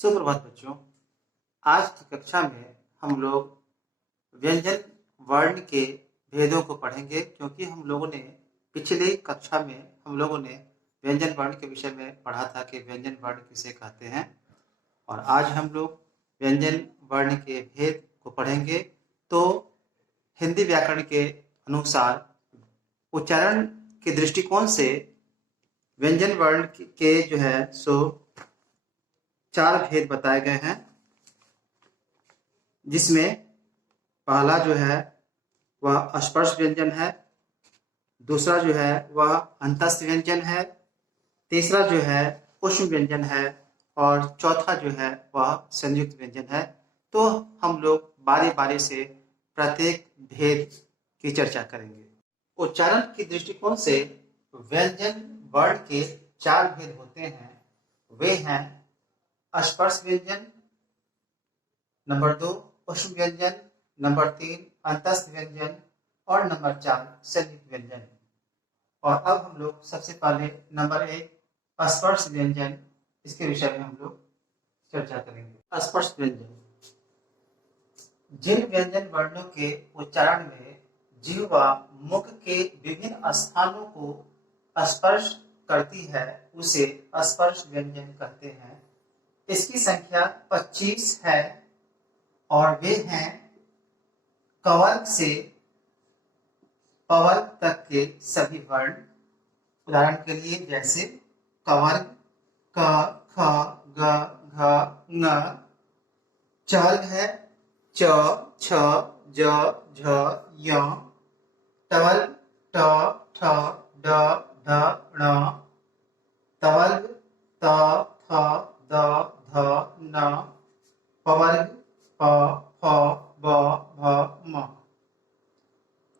सुप्रभात बच्चों। आज की कक्षा में हम लोग व्यंजन वर्ण के भेदों को पढ़ेंगे, क्योंकि हम लोगों ने पिछली कक्षा में व्यंजन वर्ण के विषय में पढ़ा था कि व्यंजन वर्ण किसे कहते हैं। और आज हम लोग व्यंजन वर्ण के भेद को पढ़ेंगे। तो हिंदी व्याकरण के अनुसार उच्चारण के दृष्टिकोण से व्यंजन वर्ण के जो है सो 4 भेद बताए गए हैं, जिसमें पहला जो है वह स्पर्श व्यंजन है, दूसरा जो है वह अंतस्थ व्यंजन है, तीसरा जो है ऊष्म व्यंजन है और चौथा जो है वह संयुक्त व्यंजन है। तो हम लोग बारी बारी से प्रत्येक भेद की चर्चा करेंगे। उच्चारण की दृष्टिकोण से व्यंजन वर्ण के 4 भेद होते हैं। वे हैं स्पर्श व्यंजन, नंबर 2 ऊष्म व्यंजन, नंबर 3 अंतस्थ व्यंजन और नंबर 4 संयुक्त व्यंजन। और अब हम लोग सबसे पहले नंबर 1 स्पर्श व्यंजन, इसके विषय में हम लोग चर्चा करेंगे। स्पर्श व्यंजन जिन व्यंजन वर्णों के उच्चारण में जिह्वा मुख के विभिन्न स्थानों को स्पर्श करती है उसे स्पर्श व्यंजन कहते हैं। इसकी संख्या 25 है और वे हैं कवर्ग से पवर्ग तक के सभी वर्ण। उदाहरण के लिए जैसे कवर्ग क, ख, ग, घ, ङ। चवर्ग है च, छ, ज, झ, य। टवर्ग ट, ठ, ड, ढ, ण। तवर्ग त, थ, द, ध, न। पवर्ग प, फ, ब, भ, म।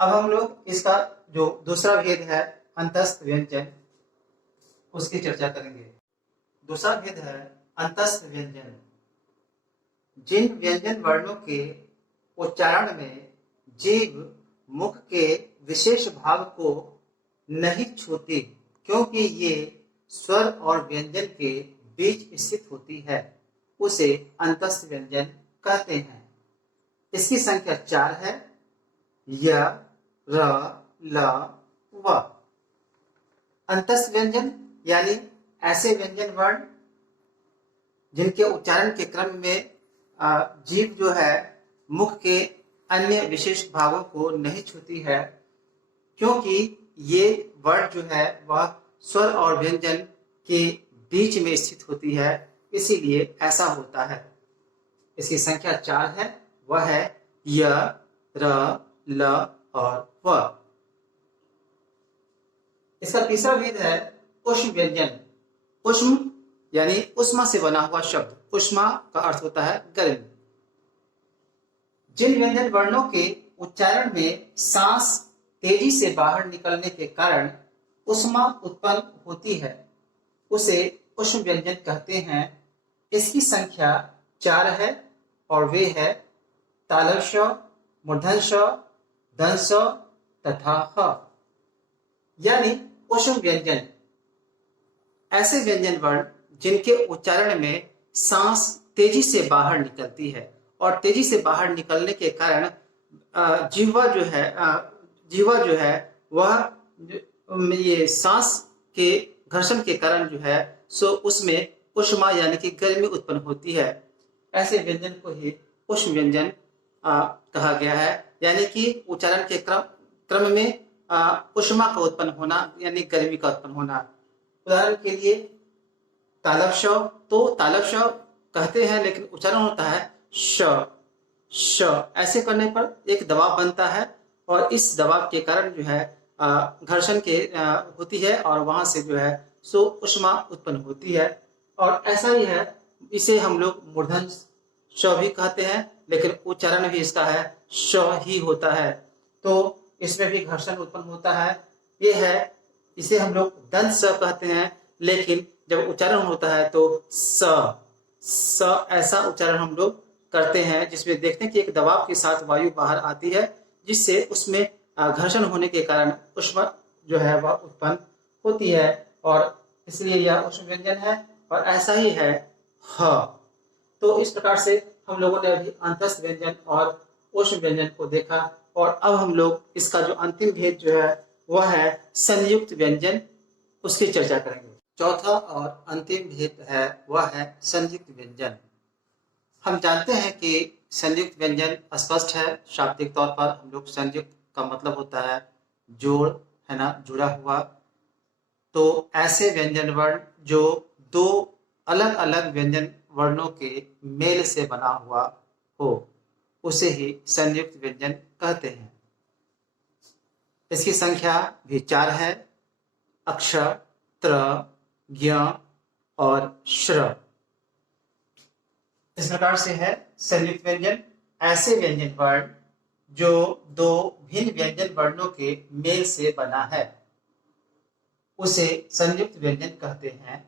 अब हम लोग इसका जो दूसरा भेद है अंतस्थ व्यंजन, उसकी चर्चा करेंगे। दूसरा भेद है अंतस्थ व्यंजन। जिन व्यंजन वर्णों के उच्चारण में जीभ मुख के विशेष भाग को नहीं छूती, क्योंकि ये स्वर और व्यंजन के बीच स्थित होती है, उसे अंतस्थ व्यंजन कहते हैं। इसकी संख्या 4 है य, र, ल, व। अंतस्थ व्यंजन यानी ऐसे व्यंजन वर्ण जिनके उच्चारण के क्रम में जीभ जो है मुख के अन्य विशेष भागों को नहीं छूती है, क्योंकि ये वर्ण जो है वह स्वर और व्यंजन के बीच में स्थित होती है, इसीलिए ऐसा होता है। इसकी संख्या 4 है, वह है य, र, ल और व। इसका तीसरा भेद है ऊष्म व्यंजन। ऊष्म यानी उष्मा से बना हुआ शब्द। उष्मा का अर्थ होता है गर्म। जिन व्यंजन वर्णों के उच्चारण में सांस तेजी से बाहर निकलने के कारण उष्मा उत्पन्न होती है, उसे ऊष्म व्यंजन कहते हैं। इसकी संख्या 4 है और वे है तालव्य श, मूर्धन्य श, दंश श तथा ह। यानी ऊष्म व्यंजन ऐसे व्यंजन वर्ण जिनके उच्चारण में सांस तेजी से बाहर निकलती है और तेजी से बाहर निकलने के कारण जिह्वा जो है वह ये सांस के घर्षण के कारण जो है सो उसमें उष्मा यानी कि गर्मी उत्पन्न होती है। ऐसे व्यंजन को ही ऊष्म व्यंजन कहा गया है, यानी कि उच्चारण के क्रम में उष्मा का उत्पन्न होना यानी गर्मी का उत्पन्न होना। उदाहरण के लिए तालव्य श, तो तालव्य श कहते हैं लेकिन उच्चारण होता है श। श ऐसे करने पर एक दबाव बनता है और इस दबाव के कारण जो है घर्षण के होती है और वहां से जो है सो उष्मा उत्पन्न होती है। और ऐसा ही है, इसे हम लोग मूर्धन्य श भी कहते हैं, लेकिन उच्चारण भी इसका है श ही होता है, तो इसमें भी घर्षण उत्पन्न होता है। ये है, इसे हम लोग दंत स कहते हैं, लेकिन जब उच्चारण होता है तो स ऐसा उच्चारण हम लोग करते हैं, जिसमें देखते हैं कि एक दबाव के साथ वायु बाहर आती है, जिससे उसमें घर्षण होने के कारण उष्मा जो है वह उत्पन्न होती है और इसलिए यह ऊष्म व्यंजन है। और ऐसा ही है ह। तो इस प्रकार से हम लोगों ने अभी अंतस्थ व्यंजन और उष्ण व्यंजन को देखा, और अब हम लोग इसका जो अंतिम भेद जो है वह है संयुक्त व्यंजन, उसकी चर्चा करेंगे। चौथा और अंतिम भेद है वह है संयुक्त व्यंजन। हम जानते हैं कि संयुक्त व्यंजन स्पष्ट है, शाब्दिक तौर पर हम लोग संयुक्त का मतलब होता है जोड़, है ना, जुड़ा हुआ। तो ऐसे व्यंजन वर्ण जो दो अलग अलग व्यंजन वर्णों के मेल से बना हुआ हो, उसे ही संयुक्त व्यंजन कहते हैं। इसकी संख्या भी 4 है, अक्ष, त्र, ज्ञ और श्र। इस प्रकार से है संयुक्त व्यंजन ऐसे व्यंजन वर्ण जो दो भिन्न व्यंजन वर्णों के मेल से बना है, उसे संयुक्त व्यंजन कहते हैं।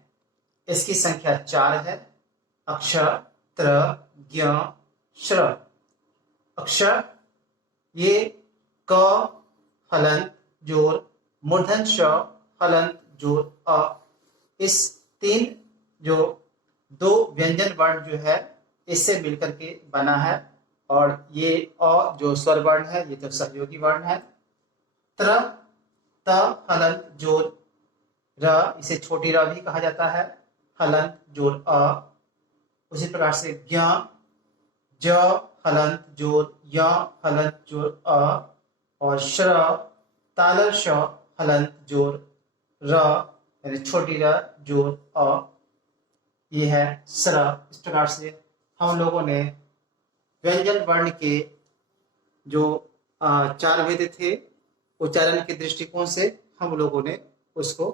इसकी संख्या 4 है, अक्ष, त्र, ज्ञ, श्र। अक्षर ये क हलंत जोड़ मूर्धन श हलंत जोड़ अ, इस 3 जो दो व्यंजन वर्ण जो है इससे मिलकर के बना है, और ये अ जो स्वर वर्ण है ये तो सहयोगी वर्ण है। त्र त हलंत जोड़ र, इसे छोटी र भी कहा जाता है, हलंत जोड़ अ। उसी प्रकार से ज्ञ ज हलंत जोड़ य हलंत जोड़ अ, और श्र तालर श हलंत जोड़ र, यानी छोटी र जोड़ अ, ये है स्र। इस प्रकार से हम लोगों ने व्यंजन वर्ण के जो 4 भेद थे उच्चारण के दृष्टिकोण से हम लोगों ने उसको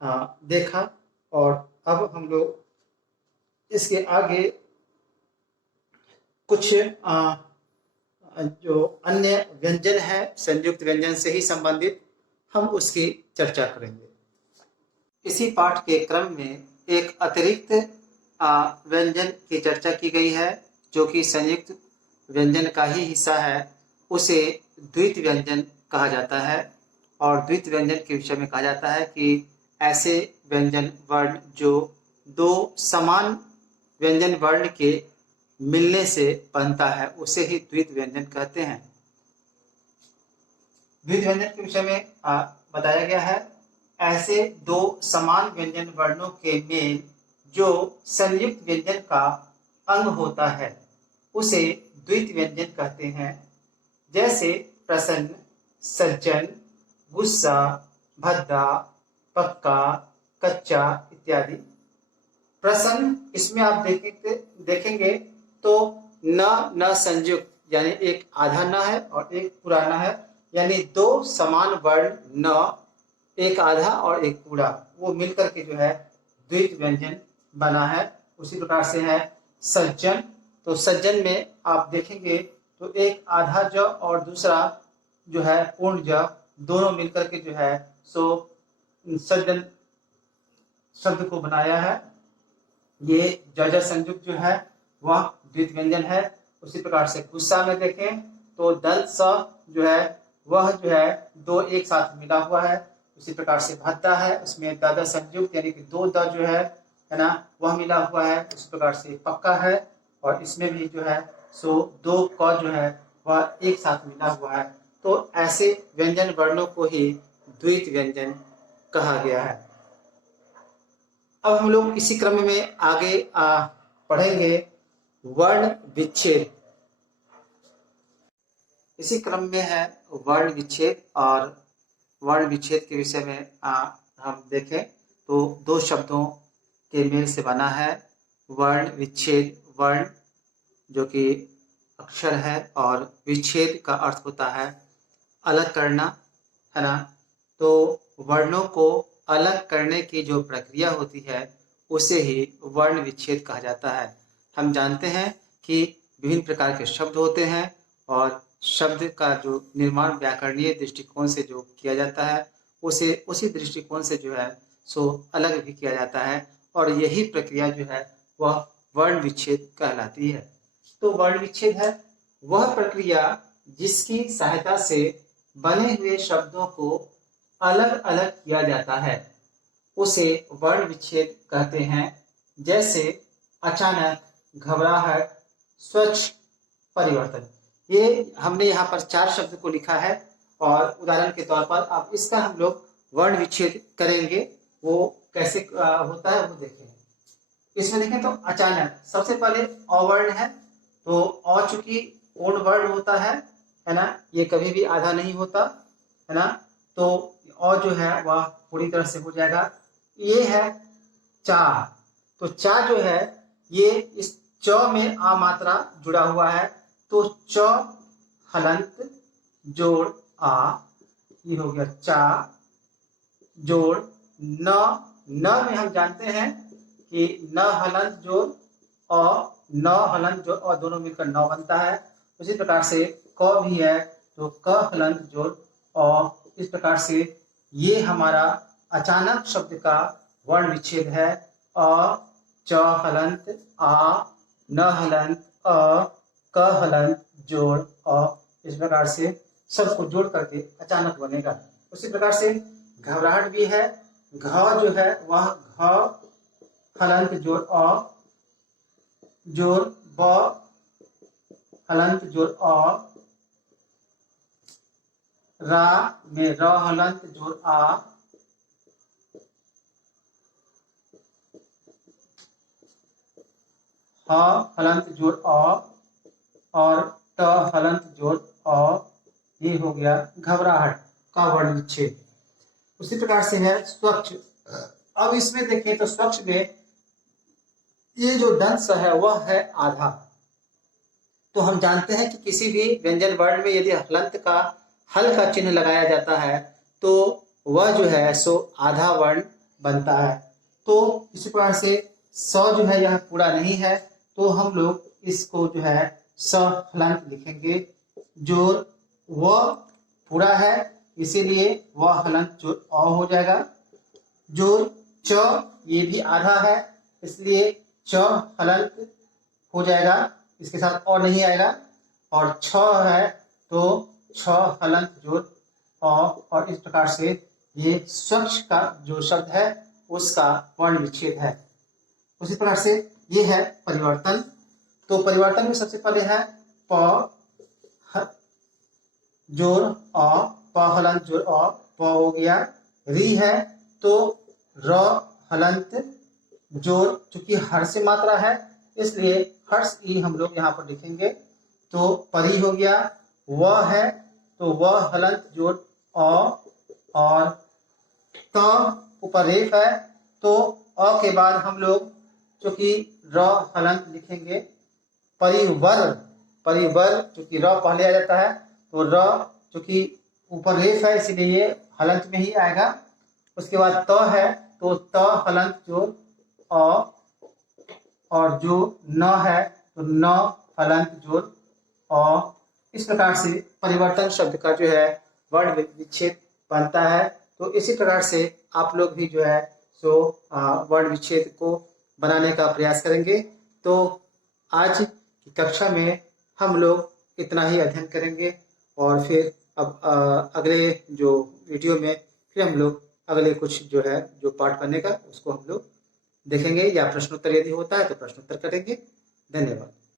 देखा, और अब हम लोग इसके आगे कुछ जो अन्य व्यंजन है संयुक्त व्यंजन से ही संबंधित, हम उसकी चर्चा करेंगे। इसी पाठ के क्रम में एक अतिरिक्त व्यंजन की चर्चा की गई है जो कि संयुक्त व्यंजन का ही हिस्सा है, उसे द्वित व्यंजन कहा जाता है। और द्वित व्यंजन के विषय में कहा जाता है कि ऐसे व्यंजन वर्ण जो दो समान व्यंजन वर्ण के मिलने से बनता है, उसे ही द्वित व्यंजन कहते हैं। द्वित व्यंजन के विषय में बताया गया है, ऐसे दो समान व्यंजन वर्णों के मेल जो संयुक्त व्यंजन का अंग होता है, उसे द्वित व्यंजन कहते हैं। जैसे प्रसन्न, सज्जन, गुस्सा, भद्दा, पक्का, कच्चा इत्यादि। प्रसन्न, इसमें आप देखेंगे तो न संयुक्त, यानी एक आधा न है और एक पूरा न है, यानी दो समान वर्ण न, एक आधा और एक पूरा, वो मिलकर के जो है द्वित व्यंजन बना है। उसी प्रकार से है सज्जन, तो सज्जन में आप देखेंगे तो एक आधा ज और दूसरा जो है पूर्ण ज, दोनों मिलकर के जो है सो सज्जन शब्द को बनाया है। ये ज संयुक्त जो है वह द्वित व्यंजन है। उसी प्रकार से गुस्सा में देखें तो दंत स जो है वह जो है दो एक साथ मिला हुआ है। उसी प्रकार से भद्दा है, उसमें द संयुक्त यानी कि दो द जो है ना, वह मिला हुआ है। उस प्रकार से पक्का है, और इसमें भी जो है सो दो क जो है वह एक साथ मिला हुआ है। तो ऐसे व्यंजन वर्णों को ही द्वित व्यंजन कहा गया है। अब हम लोग इसी क्रम में आगे पढ़ेंगे वर्ण विच्छेद। इसी क्रम में है वर्ण विच्छेद, और वर्ण विच्छेद के विषय में हम देखें तो दो शब्दों के मेल से बना है वर्ण विच्छेद। वर्ण जो कि अक्षर है, और विच्छेद का अर्थ होता है अलग करना, है ना। तो वर्णों को अलग करने की जो प्रक्रिया होती है उसे ही वर्ण विच्छेद कहा जाता है। हम जानते हैं कि विभिन्न प्रकार के शब्द होते हैं, और शब्द का जो निर्माण व्याकरणीय दृष्टिकोण से जो किया जाता है उसे उसी दृष्टिकोण से जो है सो अलग भी किया जाता है, और यही प्रक्रिया जो है वह वर्ण विच्छेद कहलाती है। तो वर्ण विच्छेद है वह प्रक्रिया जिसकी सहायता से बने हुए शब्दों को अलग अलग किया जाता है, उसे वर्ण विच्छेद कहते हैं। जैसे अचानक, घबराहट, स्वच्छ, परिवर्तन। ये हमने यहाँ पर 4 शब्द को लिखा है और उदाहरण के तौर पर अब इसका हम लोग वर्ण विच्छेद करेंगे। वो कैसे होता है वो देखें। इसमें देखें तो अचानक सबसे पहले अवर्ण है, तो अ चूंकि पूर्ण वर्ण होता है ना, ये कभी भी आधा नहीं होता है ना, तो अ जो है वह पूरी तरह से हो जाएगा। ये है चा, तो चा जो है ये इस च में आ मात्रा जुड़ा हुआ है, तो च हलंत जोड़ आ, ये हो गया चा जोड़ न। न में हम जानते हैं कि न हलंत जोड़ अ, न हलंत जोड़ अ दोनों मिलकर न बनता है। उसी प्रकार से क भी है, तो क हलंत जोड़ अ। इस प्रकार से ये हमारा अचानक शब्द का वर्ण विच्छेद है। अ, च हलंत आ, न हलंत अ, क हलंत जोड़ अ। इस प्रकार से सबको जोड़ करके अचानक बनेगा। उसी प्रकार से घबराहट भी है, घ जो है वह घ हलंत जोड़ अ जोड़ ब हलंत जोड़ अ, रा में र हलंत जोड़ आ, ह हलंत जोड़ अ और ट हलंत जोड़ अ। ये हो गया घबराहट का वर्ण विच्छेद। उसी प्रकार से है स्वच्छ। अब इसमें देखें तो स्वच्छ में ये जो दंश है वह है आधा। तो हम जानते हैं कि किसी भी व्यंजन वर्ण में यदि हलंत का हल का चिन्ह लगाया जाता है तो वह जो है सो आधा वर्ण बनता है। तो इसी प्रकार से स जो है यह पूरा नहीं है, तो हम लोग इसको जो है स हलंत लिखेंगे। जोड़ व पूरा है, इसीलिए वह हलंत जोड़ अ हो जाएगा। जोड़ च ये भी आधा है, इसलिए च हलंत हो जाएगा, इसके साथ और नहीं आएगा। और छ है तो छ हलंत जोड़ अ। और इस प्रकार से ये स्वच्छ का जो शब्द है उसका वर्ण विच्छेद है। उसी प्रकार से ये है परिवर्तन। तो परिवर्तन में सबसे पहले है प जोड़ अ, प हलंत जोड़ अ, प हो गया। री है तो र हलंत जोड़, चूंकि हर्ष से मात्रा है इसलिए हर्ष ई हम लोग यहाँ पर लिखेंगे, तो परी हो गया। व है तो व हलंत जोड़ अ और त ऊपर रेफ है, तो अ के बाद हम लोग चूंकि र हलंत लिखेंगे। परिवर, परिवर चूंकि र पहले आ जाता है तो र चूंकि ऊपर रेफ है इसीलिए ये हलंत में ही आएगा। उसके बाद त है तो त हलंत जोड़ अ और जो न है तो न हलंत जोड़ अ। इस प्रकार से परिवर्तन शब्द का जो है वर्ण विच्छेद बनता है। तो इसी प्रकार से आप लोग भी जो है सो वर्ण विच्छेद को बनाने का प्रयास करेंगे। तो आज की कक्षा में हम लोग इतना ही अध्ययन करेंगे और फिर अब अगले जो वीडियो में फिर हम लोग अगले कुछ जो है जो पाठ बनेगा उसको हम लोग देखेंगे, या प्रश्नोत्तर यदि होता है तो प्रश्नोत्तर करेंगे। धन्यवाद।